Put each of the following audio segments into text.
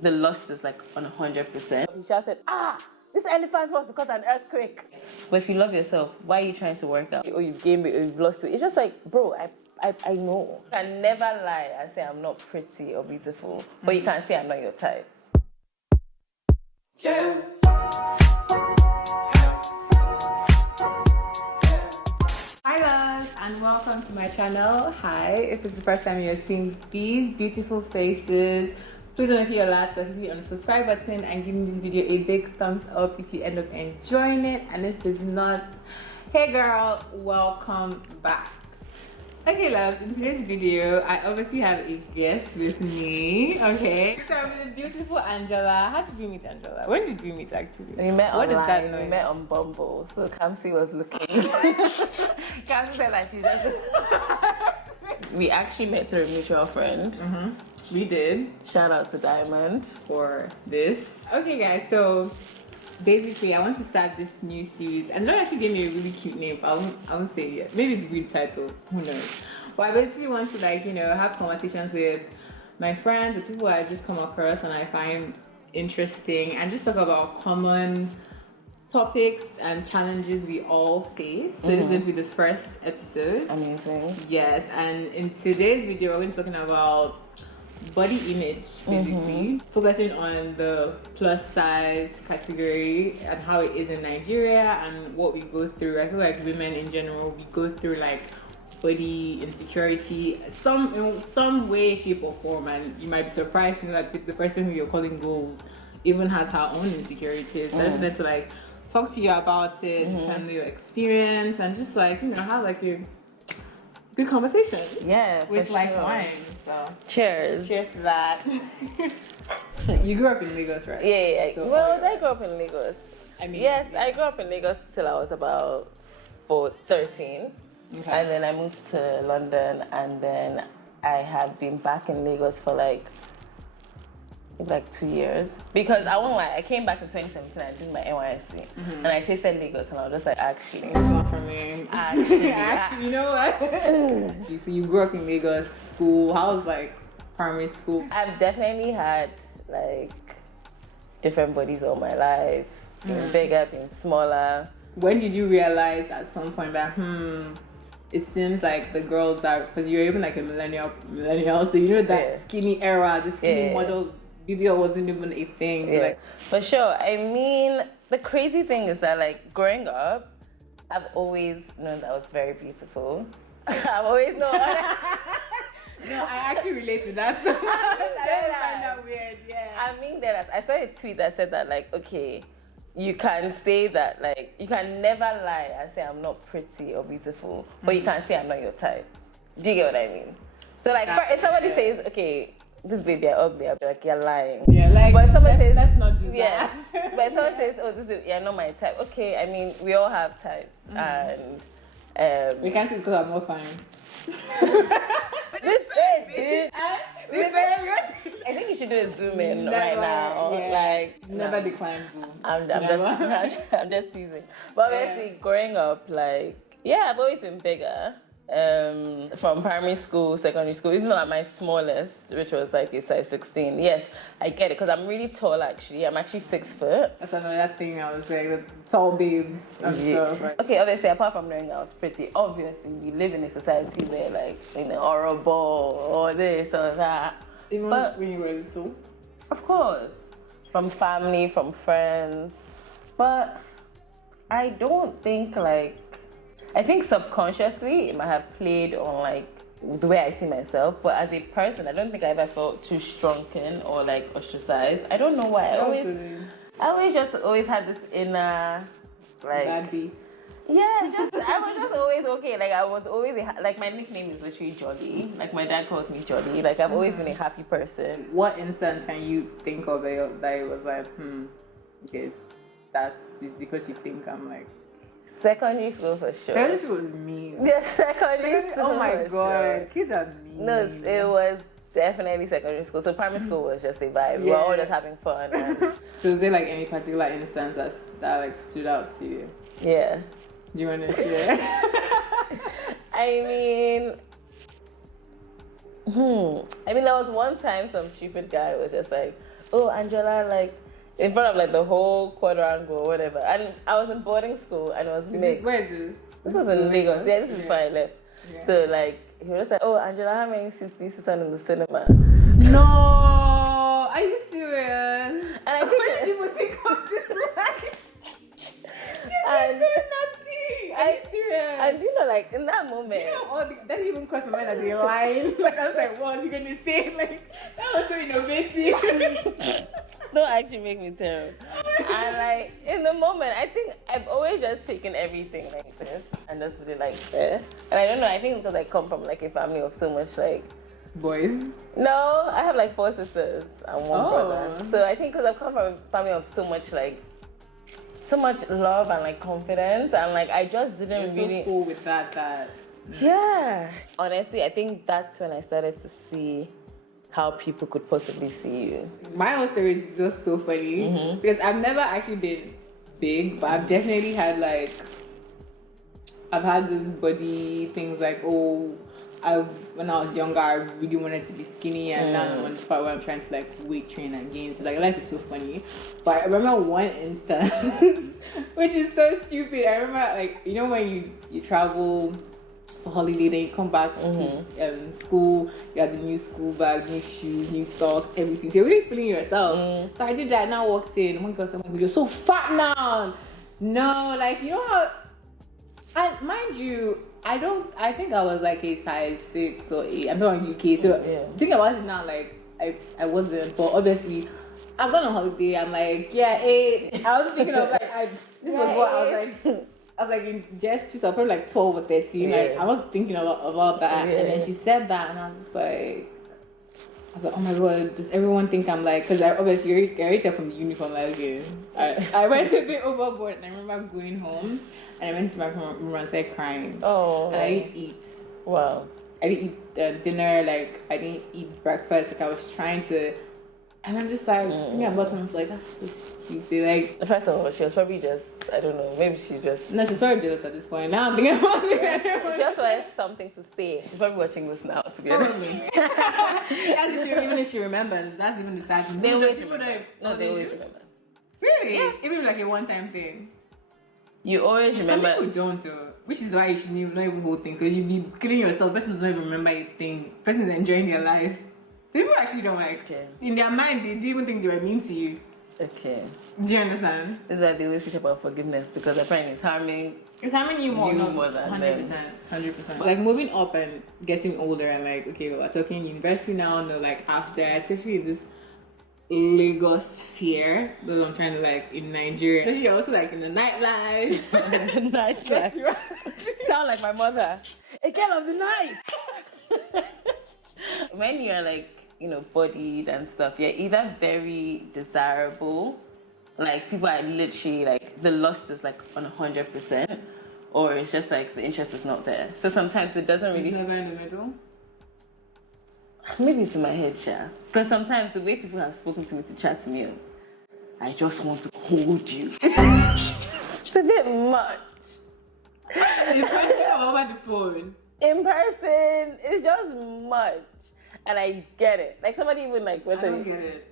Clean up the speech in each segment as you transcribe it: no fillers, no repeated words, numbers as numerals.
the lust is like on 100%. He shouted, this elephant wants to cause an earthquake. But if you love yourself, why are you trying to work out? Or you've gained weight, or you've lost weight. It's just like, bro, I know. I can never lie and say I'm not pretty or beautiful, but you can't say I'm not your type. Yeah. Hi guys, and welcome to my channel. Hi, if it's the first time you're seeing these beautiful faces, please don't forget your last click on the subscribe button and give me this video a big thumbs up if you end up enjoying it. And if it's not, hey girl, welcome back. Okay loves, in today's video I obviously have a guest with me. Okay, so I'm with beautiful Angela. How did we meet, Angela? When did we meet actually? We met what online. Is that noise? We met on Bumble. So Kamsi was looking. Kamsi said that she's just. We actually met through a mutual friend. We did. Shout out to Diamond For this. Okay guys, so basically I want to start this new series, and don't actually give me a really cute name, but I won't say it yet. Maybe it's a weird title, who knows. But I basically want to, like, you know, have conversations with my friends, the people I just come across and I find interesting, and just talk about common topics and challenges we all face. So this is going to be the first episode. Amazing. Yes, and in today's video we're going to be talking about body image, basically focusing on the plus size category and how it is in Nigeria and what we go through. I feel like women in general, we go through like body insecurity in some way, shape or form, and you might be surprised to know that the person who you're calling goals even has her own insecurities. So I just wanted to like talk to you about it, kind of your experience, and just like, you know, have like a good conversation. Yeah, with like wine. So cheers. Cheers to that. You grew up in Lagos, right? Yeah. So, well, I grew up in Lagos. I mean, yes, I grew up in Lagos till I was about 13. Okay. And then I moved to London, and then I have been back in Lagos for like 2 years, because I won't lie, I came back in 2017 and did my NYSC, and I tasted Lagos and I was just like, actually, it's not for me. Actually, you know what? So you grew up in Lagos. School, how was like primary school? I've definitely had like different bodies all my life, being bigger, being smaller. When did you realize at some point that it seems like the girl that, because you're even like a millennial, so you know that skinny era, the skinny model BBL wasn't even a thing. So like, for sure. I mean, the crazy thing is that like growing up, I've always known that I was very beautiful. I've always known. No, I actually relate to that. So I find that weird. Yeah. I mean that I saw a tweet that said that like, okay, you can say that like you can never lie and say I'm not pretty or beautiful, but you can't say I'm not your type. Do you get what I mean? So like, if somebody says, okay, this baby are ugly, I'll be like, you're lying. Yeah, like, but if someone says, let's not do that. But if someone says, oh, this baby, you're not my type. Okay, I mean, we all have types, and we can't say it's because I'm not fine. This face, I think you should do a zoom in right now. Like, never decline zoom. I'm just teasing. But obviously, growing up, like, I've always been bigger. From primary school, secondary school, even though I'm my smallest, which was like a size 16. Yes, I get it, because I'm really tall actually. I'm actually 6 foot. That's another thing I was like, the tall babes and stuff. Right? Okay, obviously, apart from knowing I was pretty, obviously, we live in a society where like, you know, horrible or this or that. Even when you were little? Of course. From family, from friends. But I don't think like, I think subconsciously it might have played on like the way I see myself, but as a person, I don't think I ever felt too shrunken or like ostracized. I don't know why. I always had this inner like Badby. I was just always okay. Like I was always like my nickname is literally Jolly. Like my dad calls me Jolly. Like I've always been a happy person. What instance can you think of that it was like, okay, that's because you think I'm like. Secondary school for sure. Secondary school was mean. Yeah, secondary school. Oh my god, sure. Kids are mean. No, it was definitely secondary school. So primary school was just a vibe. We were all just having fun. So is there like any particular instance that like stood out to you? Yeah. Do you want to share? I mean, there was one time some stupid guy was just like, oh, Angela, like, in front of like the whole quadrangle or whatever. And I was in boarding school and it was mixed. Where is this? This was in Lagos. Yeah, this is before I left. Yeah. So like, he was like, oh, Angela, how many seats do you sit on in the cinema? No, are you serious? And I think When did people think of this line? and, This is so nutty. Are you serious? and you know, like in that moment, You know, that even crossed my mind as a line. Like, I was like, what was he gonna say? Like, that was so innovative. don't actually make me terrible. And like in the moment, I think I've always just taken everything like this and just put it like this. And I don't know, I think because I come from like a family of so much like Boys. no, I have like 4 sisters and 1 Oh. brother. So I think because I've come from a family of so much love and like confidence, and like I just didn't You're really so cool with that. yeah. Honestly, I think that's when I started to see how people could possibly see you. My own story is just so funny because I've never actually been big, but I've definitely had like I've had those body things like when I was younger I really wanted to be skinny, and now I'm on the part where I'm trying to like weight train and gain. So like life is so funny. But I remember one instance which is so stupid. I remember like you know when you travel for holiday, then you come back to school, you have the new school bag, new shoes, new socks, everything. So you're really feeling yourself. So I did that and I walked in. One girl said, oh my God, you're so fat now. No, like you know how, and mind you, I think I was like a size 6 or 8. I'm not in UK, so think about it now, like I wasn't, but obviously I've gone on holiday, I'm like, yeah, 8. I was thinking of like this was what I was like in just 2, so probably like 12 or 13. Like I was thinking about that, and then she said that, and I was like, oh my God, does everyone think I'm like? Because I obviously I already tell from the uniform like, okay. I went a bit overboard, and I remember going home, and I went to my room and started crying. Oh. And I didn't eat. Wow. I didn't eat dinner. Like I didn't eat breakfast. Like I was trying to. And I'm just like, thinking about something, I was like, that's so stupid. Like, first of all, she was probably just, I don't know, maybe she just... No, she's probably jealous at this point. Now I'm thinking about it. She just wants something to say. She's probably watching this now together. Probably. Even if she remembers, that's even the sad thing. They always remember. No, they always remember. Really? Yeah. Even like a one-time thing. You always remember. Some people don't, which is why you should not even whole thing, because you be killing yourself. Person doesn't even remember a thing. Person is enjoying their life. So people actually don't like. Okay. In their mind, they didn't even think they were mean to you. Okay. Do you understand? This is why they always teach about forgiveness, because apparently it's harming. It's harming you more. More than 100%. 100%. Like moving up and getting older and like, okay, we're talking university now, no, like after, especially this Lagos sphere, because I'm trying to like in Nigeria. Especially also like in the nightlife. Nightlife. Sound like my mother. A girl of the night. When you're like, you know, bodied and stuff, you're either very desirable, like people are literally like the lust is like on 100%, or it's just like the interest is not there. So sometimes it doesn't really. It's never in the middle. Maybe it's in my head, yeah. Because sometimes the way people have spoken to me to chat to me, I just want to hold you. It's a bit much. It's over the phone. In person, it's just much. And I get it. Like somebody even like went I don't get it.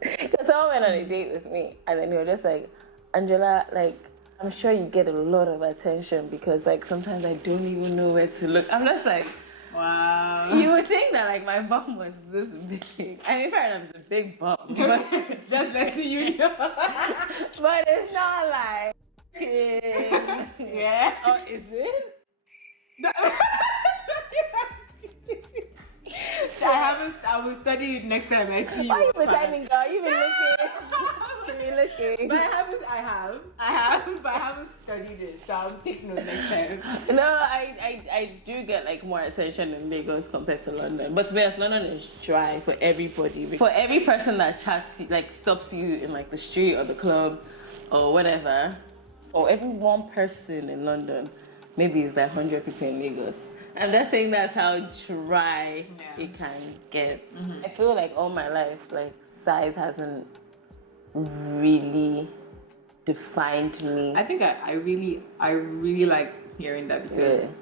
Because someone went on a date with me, and then they were just like, Angela, like, I'm sure you get a lot of attention because like sometimes I don't even know where to look. I'm just like, wow. You would think that like my bum was this big. I mean, fair enough, it's a big bum, but it's just letting you know. But it's not like, yeah. Oh, is it? I will study it next time I see you. Why are you pretending, girl? You've been looking. You've been looking. But I haven't studied it, so I'll take note next time. No, I do get like more attention in Lagos compared to London. But to be honest, London is dry for everybody. For every person that chats, like stops you in like the street or the club or whatever, for every one person in London, maybe it's like 100 people in Lagos. I'm just saying that's how dry it can get. I feel like all my life, like size hasn't really defined me. I think I really like hearing that because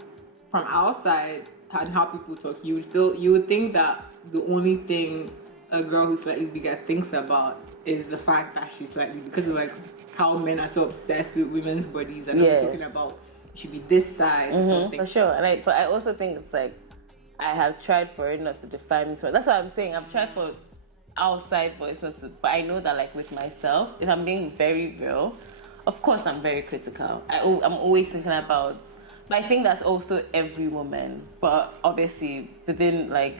from outside and how people talk, you would think that the only thing a girl who's slightly bigger thinks about is the fact that she's slightly, because of like how men are so obsessed with women's bodies and always talking about it should be this size or something. For sure. But I also think it's like I have tried for it not to define me too much. That's what I'm saying. I've tried for outside voice not to, but I know that like with myself, if I'm being very real, of course I'm very critical. I'm always thinking about, but I think that's also every woman. But obviously within like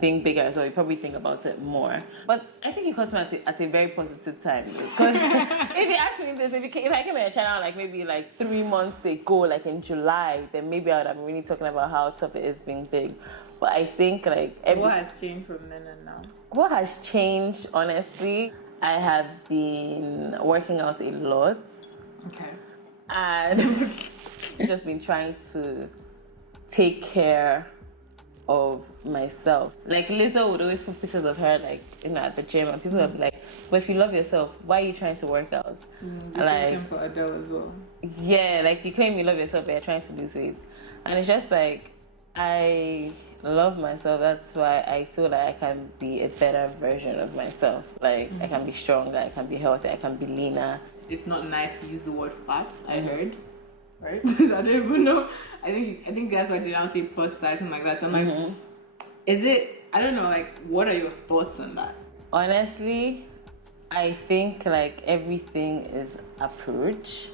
being bigger as well, you probably think about it more. But I think you caught me at a very positive time. Because if you ask me this, if I came in a channel like maybe like 3 months ago, like in July, then maybe I would have been really talking about how tough it is being big. But I think like what has changed from then and now? What has changed, honestly, I have been working out a lot. Okay. And just been trying to take care of myself. Like Lizzo would always put pictures of her like, you know, at the gym, and people would be like, but if you love yourself, why are you trying to work out? The same for Adele as well. Yeah, like you claim you love yourself, but you're trying to lose weight. And it's just like, I love myself. That's why I feel like I can be a better version of myself. Like I can be stronger, I can be healthy, I can be leaner. It's not nice to use the word fat, I heard. Right? I don't even know. I think that's why they don't say plus size and like that. So I'm like, is it, I don't know, like what are your thoughts on that? Honestly, I think like everything is approach.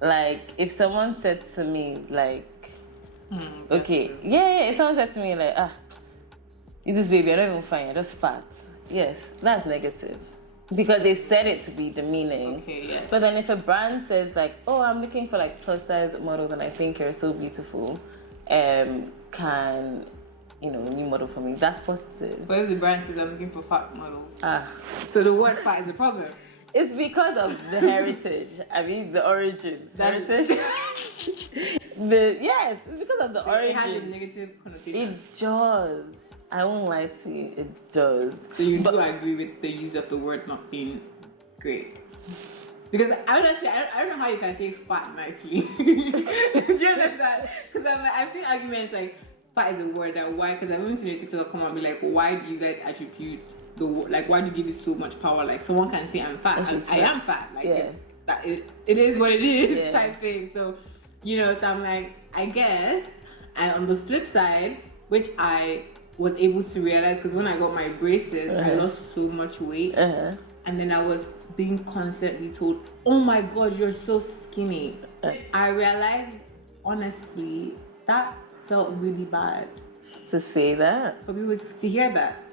Like if someone said to me like, okay, true. Yeah, if someone said to me like, you this baby, I don't even fine, you're just fat. Yes, that's negative. Because they said it to be demeaning. Okay, yes. But then if a brand says like, oh, I'm looking for like plus size models and I think you're so beautiful, can, you know, new model for me, that's positive. But if the brand says I'm looking for fat models, so the word fat is a problem. It's because of the heritage. I mean, the origin. Heritage. Yes, it's because of the origin. It has a negative connotation. It does. I won't lie to you, it does. So you do agree with the use of the word not being great? Because honestly, I don't know how you can say fat nicely. Do you understand? Because I've seen arguments like fat is a word that why? Because I've even seen a TikTok come and be like, why do you guys attribute the like? Why do you give it so much power? Like someone can say I'm fat, and I am fat. Like it is what it is type thing. So you know, so I'm like, I guess. And on the flip side, which I was able to realize, because when I got my braces, I lost so much weight, and then I was being constantly told, oh my god, you're so skinny. I realized, honestly, that felt really bad. To say that? For people to hear that.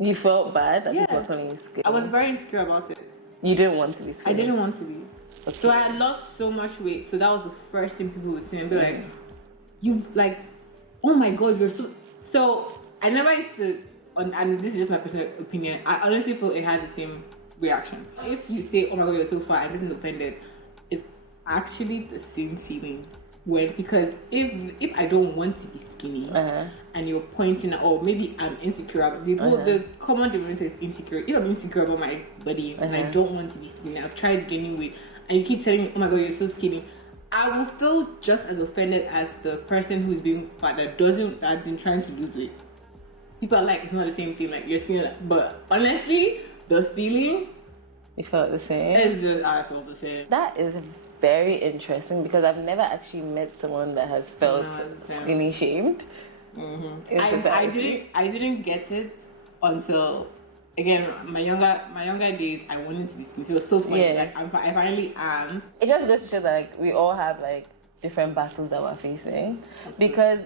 You felt bad that people were calling you skinny? I was very insecure about it. You didn't want to be skinny? I didn't want to be. Okay. So I had lost so much weight, so that was the first thing people would say and be like, you like, oh my god, you're so I never used to, and this is just my personal opinion, I honestly feel it has the same reaction. If you say, oh my god, you're so fat, and this is offended, it's actually the same feeling. Because if I don't want to be skinny, and you're pointing at, oh, maybe I'm insecure, the common denominator is insecure. If I'm insecure about my body and I don't want to be skinny, I've tried gaining weight, and you keep telling me, oh my god, you're so skinny, I will feel just as offended as the person who's being fat that has been trying to lose weight. People are like, it's not the same thing, like you're skinny, but honestly, the feeling, you felt the same. I felt the same. That is very interesting because I've never actually met someone that has felt skinny shamed. I didn't get it until, again, my younger days. I wanted to be skinny. So it was so funny. Like I finally am. It just goes to show that like we all have like different battles that we're facing. Absolutely. Because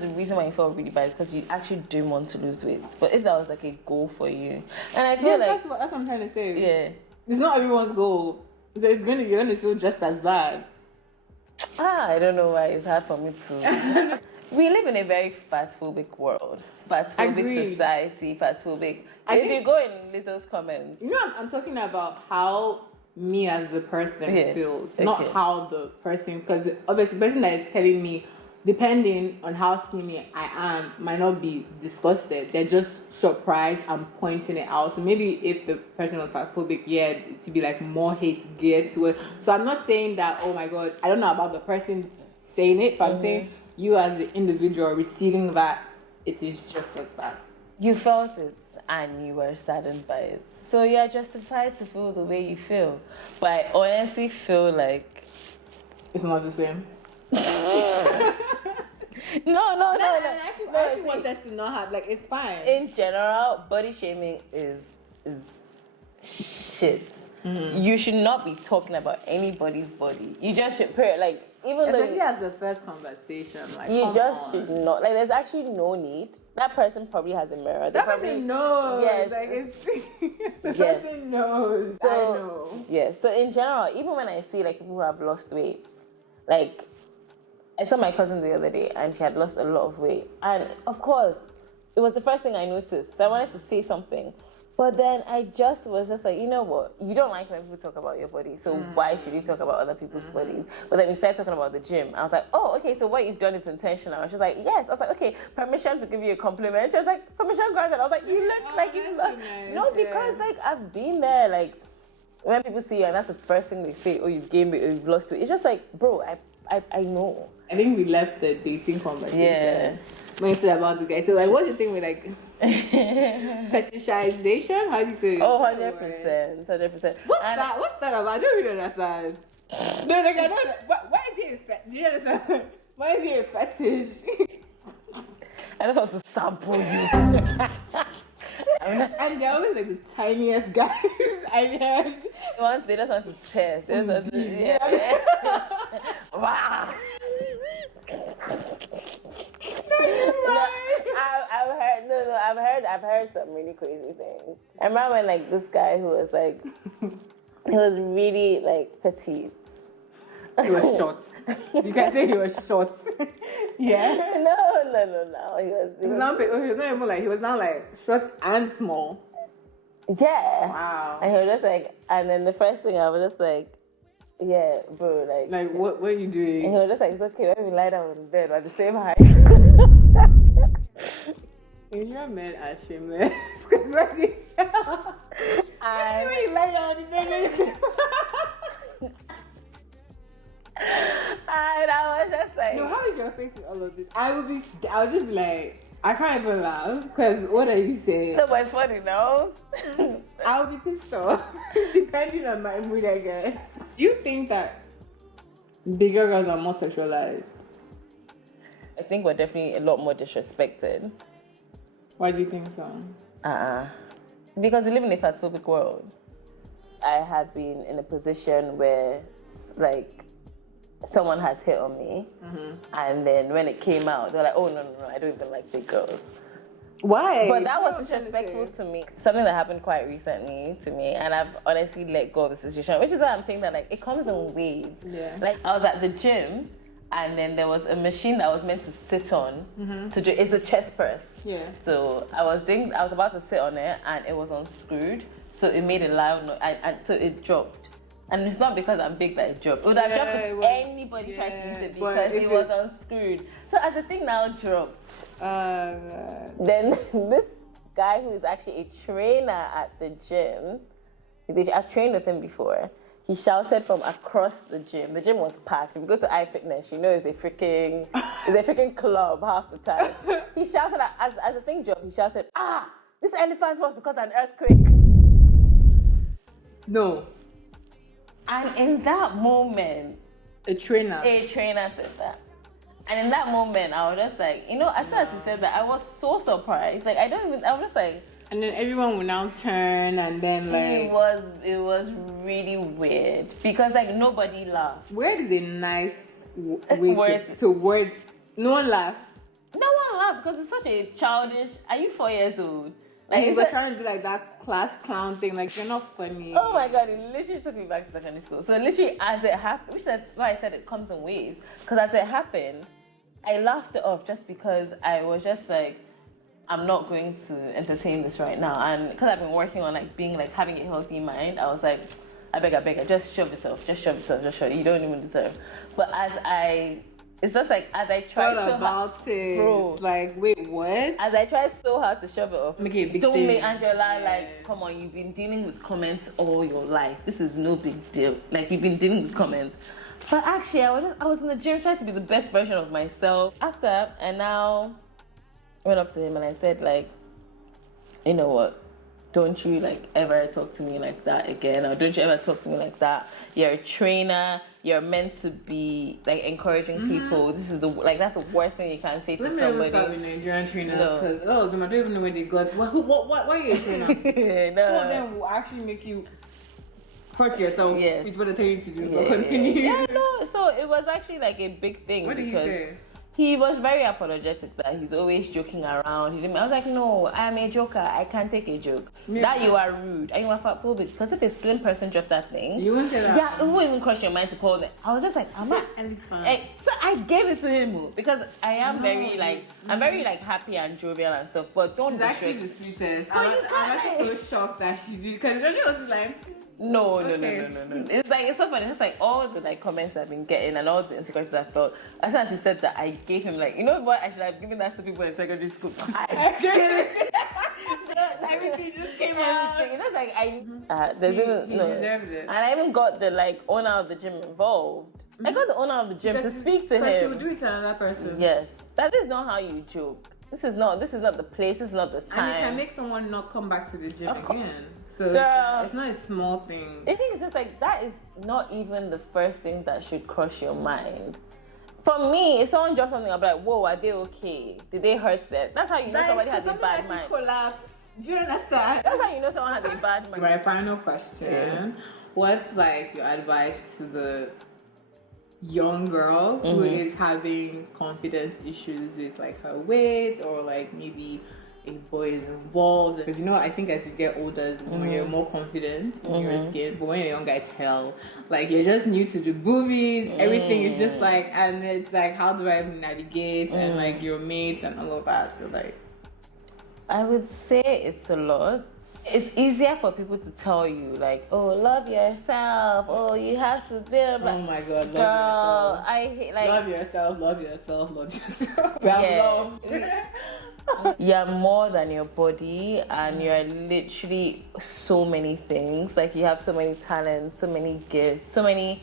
the reason why you felt really bad is because you actually didn't want to lose weight. But if that was like a goal for you, and I feel like that's what I'm trying to say. Yeah, it's not everyone's goal, so you're gonna feel just as bad. I don't know why it's hard for me to. We live in a very fat-phobic world, fat-phobic society, fat-phobic. If you go in Lizzo's comments, you know, I'm talking about how me as the person feels, not how the person, because obviously the person that is telling me, depending on how skinny I am, might not be disgusted. They're just surprised I'm pointing it out. So maybe if the person was fatphobic, to be like more hate geared to it. So I'm not saying that, oh my god, I don't know about the person saying it, but I'm saying you as the individual receiving that, it is just as bad. you felt it and you were saddened by it. So you're justified to feel the way you feel. But I honestly feel like it's not the same. No. I actually want us to not have, like, it's fine. In general, body shaming is shit. You should not be talking about anybody's body. You just should, like, even especially as the first conversation, like, you just should not. Like, there's actually no need. That person probably has a mirror. That person knows. Yes. Like, the person knows. So, I know. Yeah. So in general, even when I see like people who have lost weight, like I saw my cousin the other day and she had lost a lot of weight, and of course, it was the first thing I noticed. So I wanted to say something. But then I was just like, you know what? You don't like when people talk about your body, so why should you talk about other people's bodies? But then we started talking about the gym. I was like, oh, okay, so what you've done is intentional. And she was like, yes. I was like, okay, permission to give you a compliment. She was like, permission granted. I was like, you look like you look. Nice. No, because like I've been there. Like when people see you and that's the first thing they say, oh, you've gained weight, or you've lost weight. It's just like, bro, I know. I think we left the dating conversation. Yeah. When you said about the guy. So, like, what's the thing with, like, fetishization? How do you say it? Oh, 100%. 100%. What's that about? I don't really understand. No, like, I don't. Why is he a fetish? Do you understand? Why is he a fetish? I just want to sample you. And they're always like the tiniest guys I've heard. They just want to test. They just want to, wow. I've heard some really crazy things. I remember when like this guy who was like, he was really like petite. He was short. You can say he was short. Yeah. No. He was not even like, he was not like short and small. Yeah. Wow. And he was just like, and then the first thing I was just like, yeah, bro, like what are you doing? And he was just like, it's okay, let me lie down in bed. We're at the same height. Your men are shameless. And when you lie down in bed. And I was just like, no, how is your face with all of this? I would just be like, I can't even laugh because what are you saying? No, but it's funny, no? I would be pissed off depending on my mood, I guess. Do you think that bigger girls are more sexualized? I think we're definitely a lot more disrespected. Why do you think so? Because we live in a fatphobic world. I had been in a position where, like, someone has hit on me, and then when it came out, they're like, oh, no, I don't even like big girls. Why? But that was disrespectful to me. Something that happened quite recently to me, and I've honestly let go of the situation, which is why I'm saying that, like, it comes in waves. Yeah. Like, I was at the gym, and then there was a machine that I was meant to sit on to do. It's a chest press. Yeah. So I was about to sit on it, and it was unscrewed, so it made a loud noise, and so it dropped. And it's not because I'm big that it dropped. It would have dropped if anybody tried to use it because it was unscrewed. So as the thing now dropped, then this guy who is actually a trainer at the gym, I've trained with him before, he shouted from across the gym. The gym was packed. If you go to iFitness, you know it's a freaking club half the time. He shouted, as the thing dropped, he shouted, this elephant wants to cause an earthquake. No. And in that moment, a trainer said that. And in that moment, I was just like, as soon as he said that, I was so surprised. Like, I was just like... And then everyone would now turn and then like... It was really weird. Because like, nobody laughed. Weird is a nice way to word... No one laughed. No one laughed because it's such a childish... Are you 4 years old? Like, he was trying to do like that class clown thing, like, you're not funny. Oh my god, it literally took me back to secondary school. So literally as it happened, which is why I said it comes in waves, because as it happened, I laughed it off just because I was just like, I'm not going to entertain this right now. And because I've been working on like being like having a healthy mind, I was like, I beg, just shove it off, just shove it. You don't even deserve. But it's just like, as I tried bro, like, wait, what? As I tried so hard to shove it off, make it a big told thing. me, Angela, like, come on, you've been dealing with comments all your life. This is no big deal. Like, you've been dealing with comments. But actually, I was in the gym trying to be the best version of myself. After, and now, I went up to him and I said, like, you know what? Don't you like ever talk to me like that again, or don't you ever talk to me like that? You're a trainer. You're meant to be like encouraging people. This is that's the worst thing you can say to somebody. Let me start with Nigerian trainers because all of them, I don't even know where they got. What are you a trainer? No. Some of them will actually make you hurt yourself with what they're telling you to do. Yeah. But continue. Yeah, no. So it was actually like a big thing. What did he say? He was very apologetic that he's always joking around. I was like, no, I'm a joker. I can't take a joke. Yeah. That you are rude and you are fatphobic. Because if a slim person dropped that thing, you won't say that. Yeah, it won't even cross your mind to call them. I was just like, I'm not. So I gave it to him because I am I'm very like happy and jovial and stuff. But don't. She's actually the sweetest. I'm actually so shocked that she did because she was like. No. It's like, it's so funny. It's like all the like comments I've been getting and all the insecurities I felt. As soon as he said that, I gave him like, you know what? I should have given that to people in secondary school. Everything just came out. You know, it's like there's even deserved it. And I even got the like owner of the gym involved. I got the owner of the gym to speak to him. Because he would do it to another person. Yes, that is not how you joke. This is not the place. This is not the time. And you can make someone not come back to the gym again. So it's not a small thing. I think it's just like that is not even the first thing that should cross your mind. For me, if someone drops something, I'll be like, "Whoa, are they okay? Did they hurt them?" That's how you know somebody has a bad mind. Collapsed. Do you understand? That's how you know someone has a bad mind. My final question: what's like your advice to the young girl who is having confidence issues with like her weight, or like maybe a boy is involved? Because I think as you get older, when you're more confident in your skin, but when you're younger, it's hell. Like you're just new to the movies, everything is just like, and it's like, how do I navigate and like your mates and all of that? So like, I would say it's a lot. It's easier for people to tell you, like, oh, love yourself. Oh, you have to do. Oh my God, love girl, yourself. I hate like love yourself. We have love. You're more than your body, and you're literally so many things. Like you have so many talents, so many gifts, so many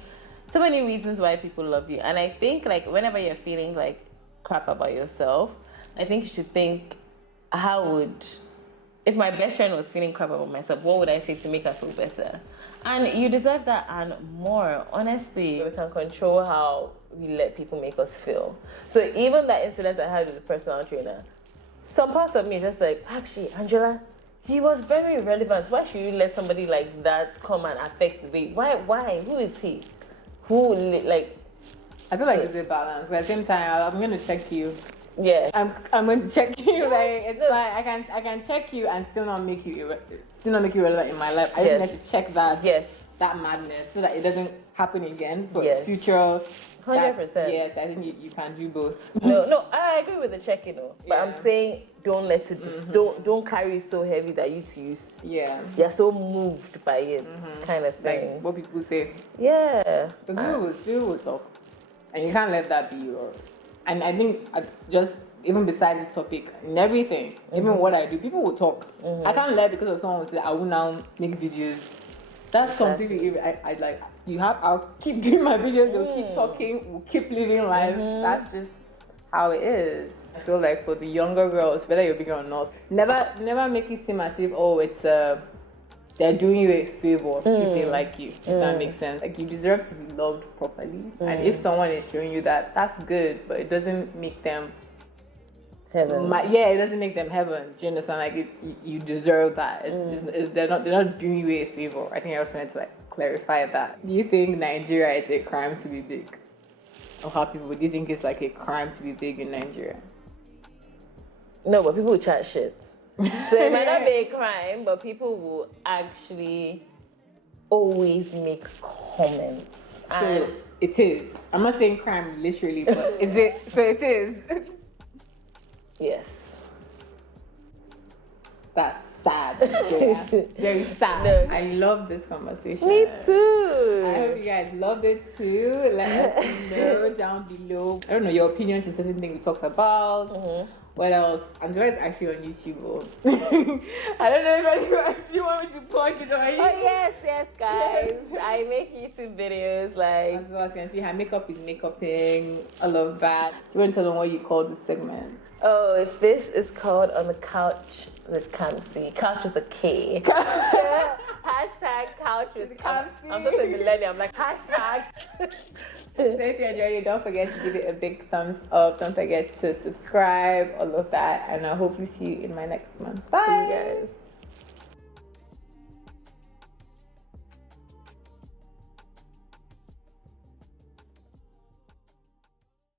reasons why people love you. And I think like whenever you're feeling like crap about yourself, I think you should think, if my best friend was feeling crap about myself, what would I say to make her feel better? And you deserve that and more. Honestly, we can control how we let people make us feel. So even that incident I had with the personal trainer, some parts of me just like, actually, Angela, he was very irrelevant. Why should you let somebody like that come and affect the way? Why? Who is he? I feel like it's a balance. But at the same time, I'm going to check you. Yes. I'm going to check you. Yes. Like it's like I can check you and still not make you relevant in my life. I just need to check that. Yes. That madness so that it doesn't happen again for future. 100%. Yes, I think you can do both. No, I agree with the checking, but I'm saying don't let it. Don't carry it so heavy that you're so moved by it, kind of thing. Like what people say. Yeah. Because people will talk, and you can't let that be your. And I think just even besides this topic, in everything, even what I do, people will talk. I can't let because of someone will say I will now make videos. That's completely. I like. I'll keep doing my videos. We'll keep talking. We'll keep living life. That's just how it is. I feel like for the younger girls, whether you're bigger or not, never make it seem as if it's they're doing you a favor if they like you. If that makes sense. Like you deserve to be loved properly, and if someone is showing you that, that's good. But it doesn't make them heaven. It doesn't make them heaven. Do you understand? Like you deserve that. They're not doing you a favor. I think I was trying to like clarify that. Do you think Nigeria is a crime to be big? Or how people? Do you think it's like a crime to be big in Nigeria? No, but people will chat shit. So it might not be a crime, but people will actually always make comments. So it is. I'm not saying crime literally, but is it? So it is. Yes. That's sad. Yeah. Very sad. No. I love this conversation. Me too. I hope you guys loved it too. Let us know down below. I don't know your opinions on certain things we talked about. What else? Angela is actually on YouTube. I don't know if you want me to plug it or you. Oh yes, guys. I make YouTube videos like. As well as you can see, her makeup is makeuping. I love that. Do you want to tell them what you call this segment? Oh, this is called On the Couch with Kamsi. Couch with a K. Hashtag couch with Kamsi. I'm such a millennial. I'm like, hashtag. So if you enjoyed it, don't forget to give it a big thumbs up. Don't forget to subscribe, all of that. And I'll hopefully see you in my next one. Bye. See you guys.